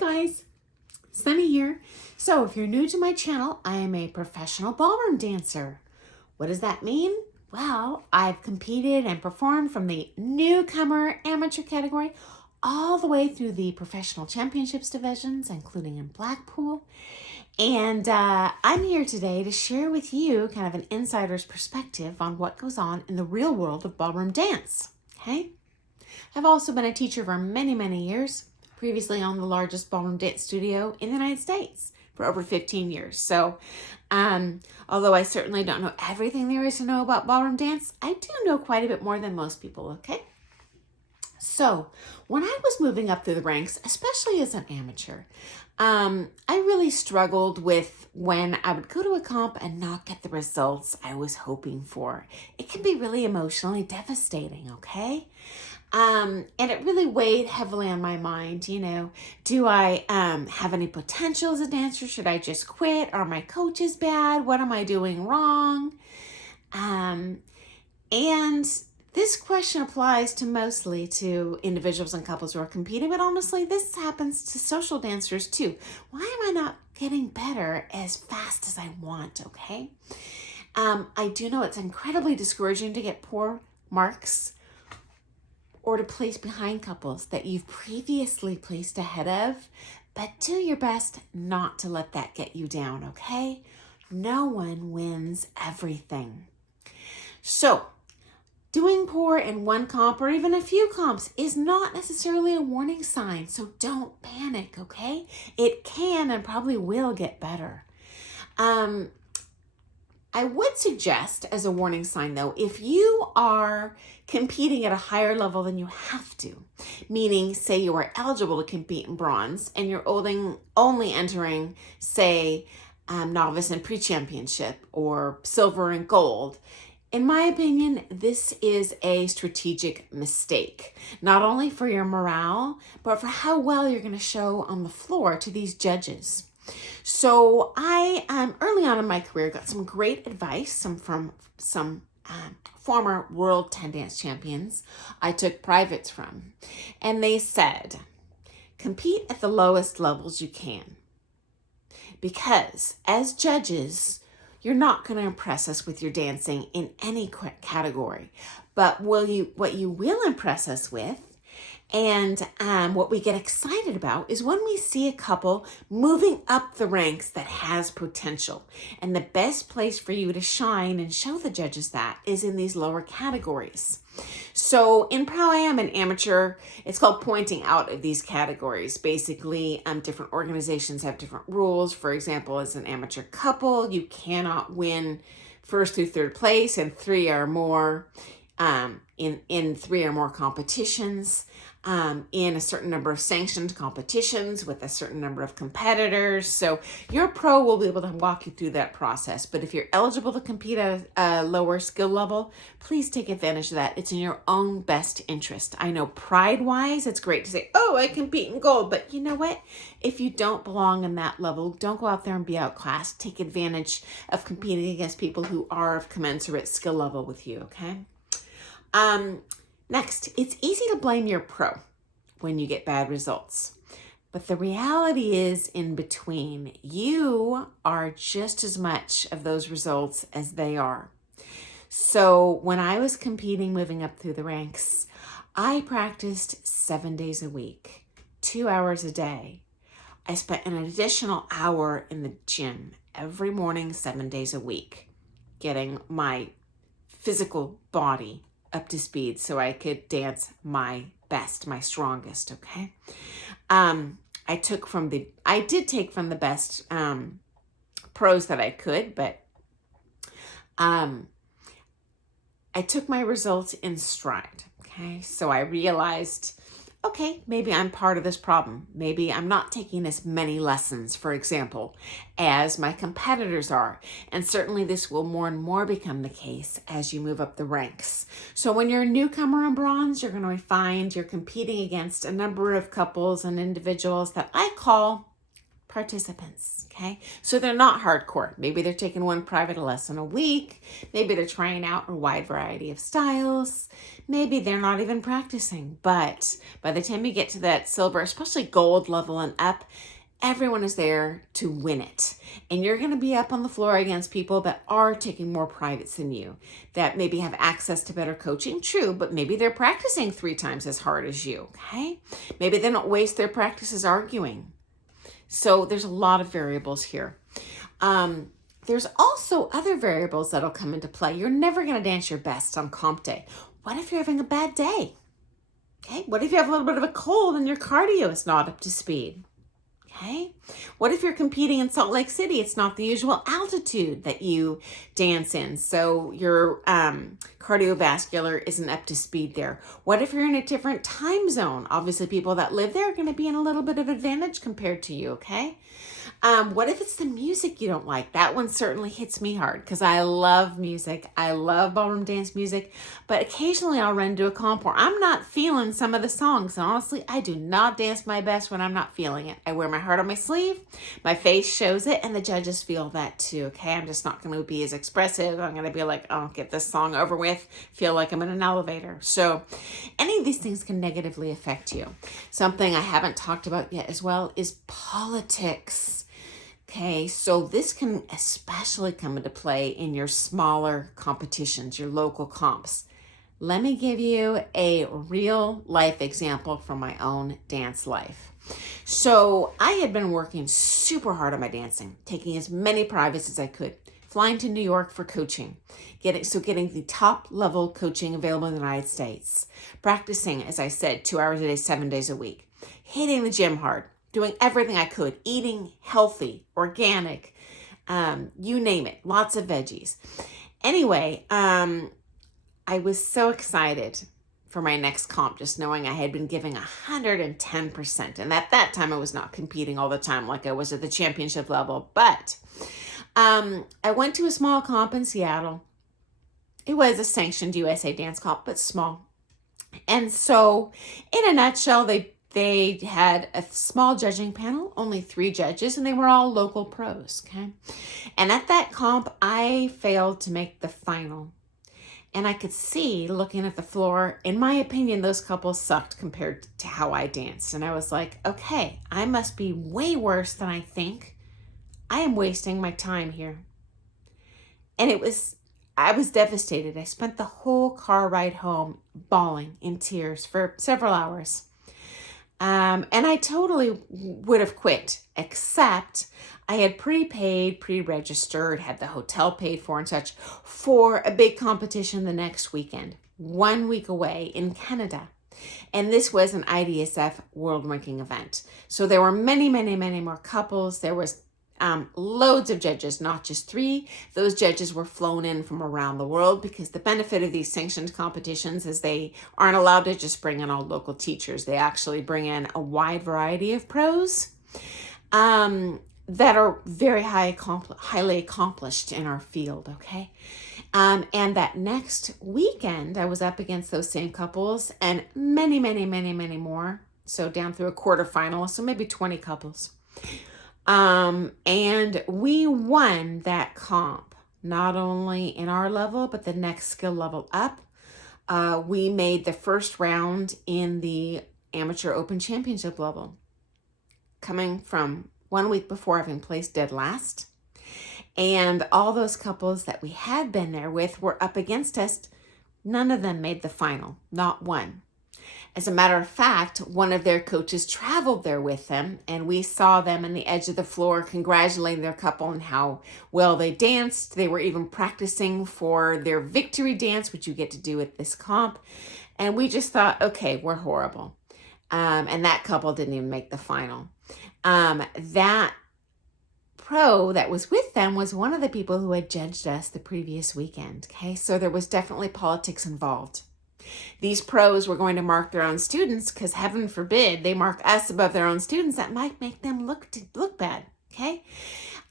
guys, Sunny here. So if you're new to my channel, I am a professional ballroom dancer. What does that mean? Well, I've competed and performed from the newcomer amateur category all the way through the professional championships divisions, including in Blackpool. And I'm here today to share with you kind of an insider's perspective on what goes on in the real world of ballroom dance, okay? I've also been a teacher for many, many years. Previously owned the largest ballroom dance studio in the United States for over 15 years. So, although I certainly don't know everything there is to know about ballroom dance, I do know quite a bit more than most people, okay? So, when I was moving up through the ranks, especially as an amateur, I really struggled with when I would go to a comp and not get the results I was hoping for. It can be really emotionally devastating, okay? And it really weighed heavily on my mind, you know, do I have any potential as a dancer? Should I just quit? Are my coaches bad? What am I doing wrong? And this question applies to mostly to individuals and couples who are competing, but honestly, this happens to social dancers too. Why am I not getting better as fast as I want, okay? I do know it's incredibly discouraging to get poor marks or to place behind couples that you've previously placed ahead of, but do your best not to let that get you down, okay? No one wins everything. So, doing poor in one comp or even a few comps is not necessarily a warning sign, so don't panic, okay? It can and probably will get better. I would suggest as a warning sign though, if you are competing at a higher level than you have to, meaning say you are eligible to compete in bronze and you're only entering, say, novice and pre-championship or silver and gold, in my opinion, this is a strategic mistake, not only for your morale, but for how well you're going to show on the floor to these judges. So I, early on in my career, got some great advice from some former world 10 dance champions I took privates from. And they said, compete at the lowest levels you can. Because as judges, you're not going to impress us with your dancing in any category. But what you will impress us with, and what we get excited about, is when we see a couple moving up the ranks that has potential. And the best place for you to shine and show the judges that is in these lower categories. So in Pro-Am and Amateur, it's called pointing out of these categories. Basically, different organizations have different rules. For example, as an amateur couple, you cannot win first through third place in three or more competitions. In a certain number of sanctioned competitions with a certain number of competitors. So your pro will be able to walk you through that process. But if you're eligible to compete at a lower skill level, please take advantage of that. It's in your own best interest. I know pride-wise, it's great to say, oh, I compete in gold. But you know what? If you don't belong in that level, don't go out there and be outclassed. Take advantage of competing against people who are of commensurate skill level with you, okay? Next, it's easy to blame your pro when you get bad results. But the reality is in between. You are just as much of those results as they are. So when I was competing, moving up through the ranks, I practiced 7 days a week, 2 hours a day. I spent an additional hour in the gym every morning, 7 days a week, getting my physical body up to speed so I could dance my best, my strongest, okay? I did take from the best pros that I could, but I took my results in stride, okay? So I realized, okay, maybe I'm part of this problem. Maybe I'm not taking as many lessons, for example, as my competitors are. And certainly this will more and more become the case as you move up the ranks. So when you're a newcomer in bronze, you're going to find you're competing against a number of couples and individuals that I call participants, okay? So they're not hardcore. Maybe they're taking one private lesson a week. Maybe they're trying out a wide variety of styles. Maybe they're not even practicing. But by the time you get to that silver, especially gold level and up, everyone is there to win it. And you're going to be up on the floor against people that are taking more privates than you, that maybe have access to better coaching, true, but maybe they're practicing 3 times as hard as you, okay? Maybe they don't waste their practices arguing. So there's a lot of variables here. There's also other variables that'll come into play. You're never going to dance your best on comp day. What if you're having a bad day? Okay, what if you have a little bit of a cold and your cardio is not up to speed? Okay, what if you're competing in Salt Lake City? It's not the usual altitude that you dance in, so your cardiovascular isn't up to speed there. What if you're in a different time zone? Obviously, people that live there are going to be in a little bit of advantage compared to you, okay? What if it's the music you don't like? That one certainly hits me hard because I love music. I love ballroom dance music, but occasionally I'll run to a comp where I'm not feeling some of the songs. And honestly, I do not dance my best when I'm not feeling it. I wear my heart on my sleeve, my face shows it, and the judges feel that too, okay? I'm just not going to be as expressive. I'm going to be like, oh, get this song over with, feel like I'm in an elevator. So any of these things can negatively affect you. Something I haven't talked about yet as well is politics. Okay, so this can especially come into play in your smaller competitions, your local comps. Let me give you a real life example from my own dance life. So I had been working super hard on my dancing, taking as many privates as I could, flying to New York for coaching, getting the top level coaching available in the United States, practicing, as I said, 2 hours a day, 7 days a week, hitting the gym hard, doing everything I could, eating healthy, organic, you name it, lots of veggies. Anyway, I was so excited for my next comp, just knowing I had been giving 110%. And at that time, I was not competing all the time like I was at the championship level. But I went to a small comp in Seattle. It was a sanctioned USA dance comp, but small. And so in a nutshell, they had a small judging panel, only 3 judges, and they were all local pros, okay? And at that comp, I failed to make the final. And I could see, looking at the floor, in my opinion, those couples sucked compared to how I danced. And I was like, okay, I must be way worse than I think. I am wasting my time here. And I was devastated. I spent the whole car ride home bawling in tears for several hours. And I totally would have quit, except I had prepaid, pre-registered, had the hotel paid for and such for a big competition the next weekend, 1 week away in Canada. And this was an IDSF world ranking event. So there were many, many, many more couples. There was loads of judges, not just 3. Those judges were flown in from around the world because the benefit of these sanctioned competitions is they aren't allowed to just bring in all local teachers. They actually bring in a wide variety of pros that are very highly accomplished in our field, okay? And that next weekend, I was up against those same couples and many, many, many, many more. So down through a quarterfinal, so maybe 20 couples. And we won that comp, not only in our level, but the next skill level up. We made the first round in the amateur open championship level, coming from 1 week before having placed dead last. And all those couples that we had been there with were up against us. None of them made the final, not one. As a matter of fact, one of their coaches traveled there with them, and we saw them on the edge of the floor congratulating their couple on how well they danced. They were even practicing for their victory dance, which you get to do at this comp. And we just thought, okay, we're horrible. And that couple didn't even make the final. That pro that was with them was one of the people who had judged us the previous weekend. Okay, so there was definitely politics involved. These pros were going to mark their own students because heaven forbid they mark us above their own students. That might make them look bad. Okay.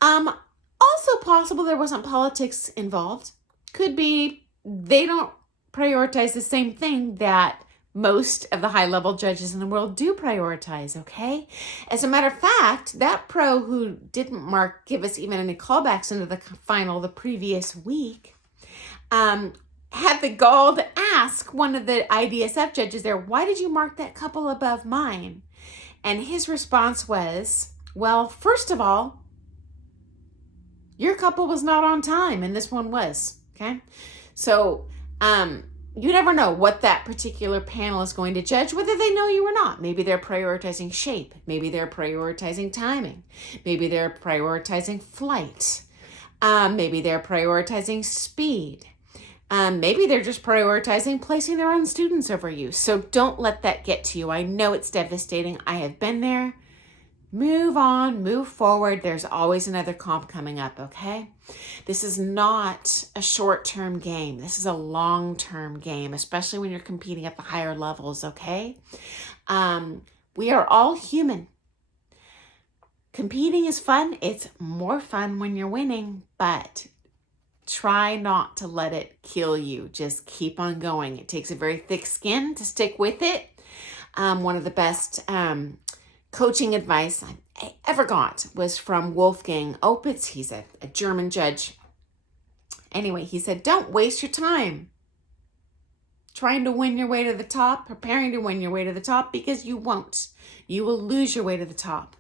Also possible there wasn't politics involved. Could be they don't prioritize the same thing that most of the high-level judges in the world do prioritize, okay? As a matter of fact, that pro who didn't give us even any callbacks into the final the previous week, had the gall to ask one of the IDSF judges there, why did you mark that couple above mine? And his response was, well, first of all, your couple was not on time and this one was, okay? So, you never know what that particular panel is going to judge, whether they know you or not. Maybe they're prioritizing shape. Maybe they're prioritizing timing. Maybe they're prioritizing flight. Maybe they're prioritizing speed. Maybe they're just prioritizing placing their own students over you. So don't let that get to you. I know it's devastating. I have been there. Move on, move forward. There's always another comp coming up, okay? This is not a short-term game. This is a long-term game, especially when you're competing at the higher levels, okay? We are all human. Competing is fun. It's more fun when you're winning, but try not to let it kill you. Just keep on going. It takes a very thick skin to stick with it. One of the best coaching advice I ever got was from Wolfgang Opitz. He's a German judge. Anyway, he said, don't waste your time trying to win your way to the top, preparing to win your way to the top, because you won't. You will lose your way to the top,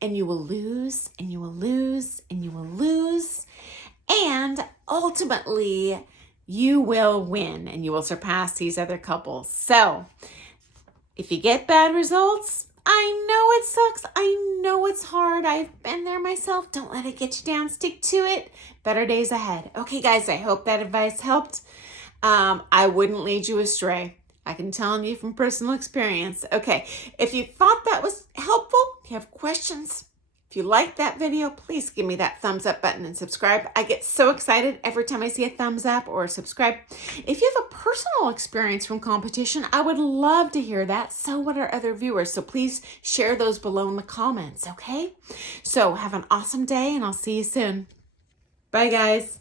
and you will lose, and you will lose, and you will lose, and ultimately you will win, and you will surpass these other couples. So if you get bad results, I know it sucks. I know it's hard. I've been there myself. Don't let it get you down. Stick to it. Better days ahead. Okay, guys, I hope that advice helped. I wouldn't lead you astray. I can tell you from personal experience. Okay, if you thought that was helpful, if you have questions, if you liked that video, please give me that thumbs up button and subscribe. I get so excited every time I see a thumbs up or subscribe. If you have a personal experience from competition, I would love to hear that. So would our other viewers. So please share those below in the comments, okay? So have an awesome day and I'll see you soon. Bye, guys.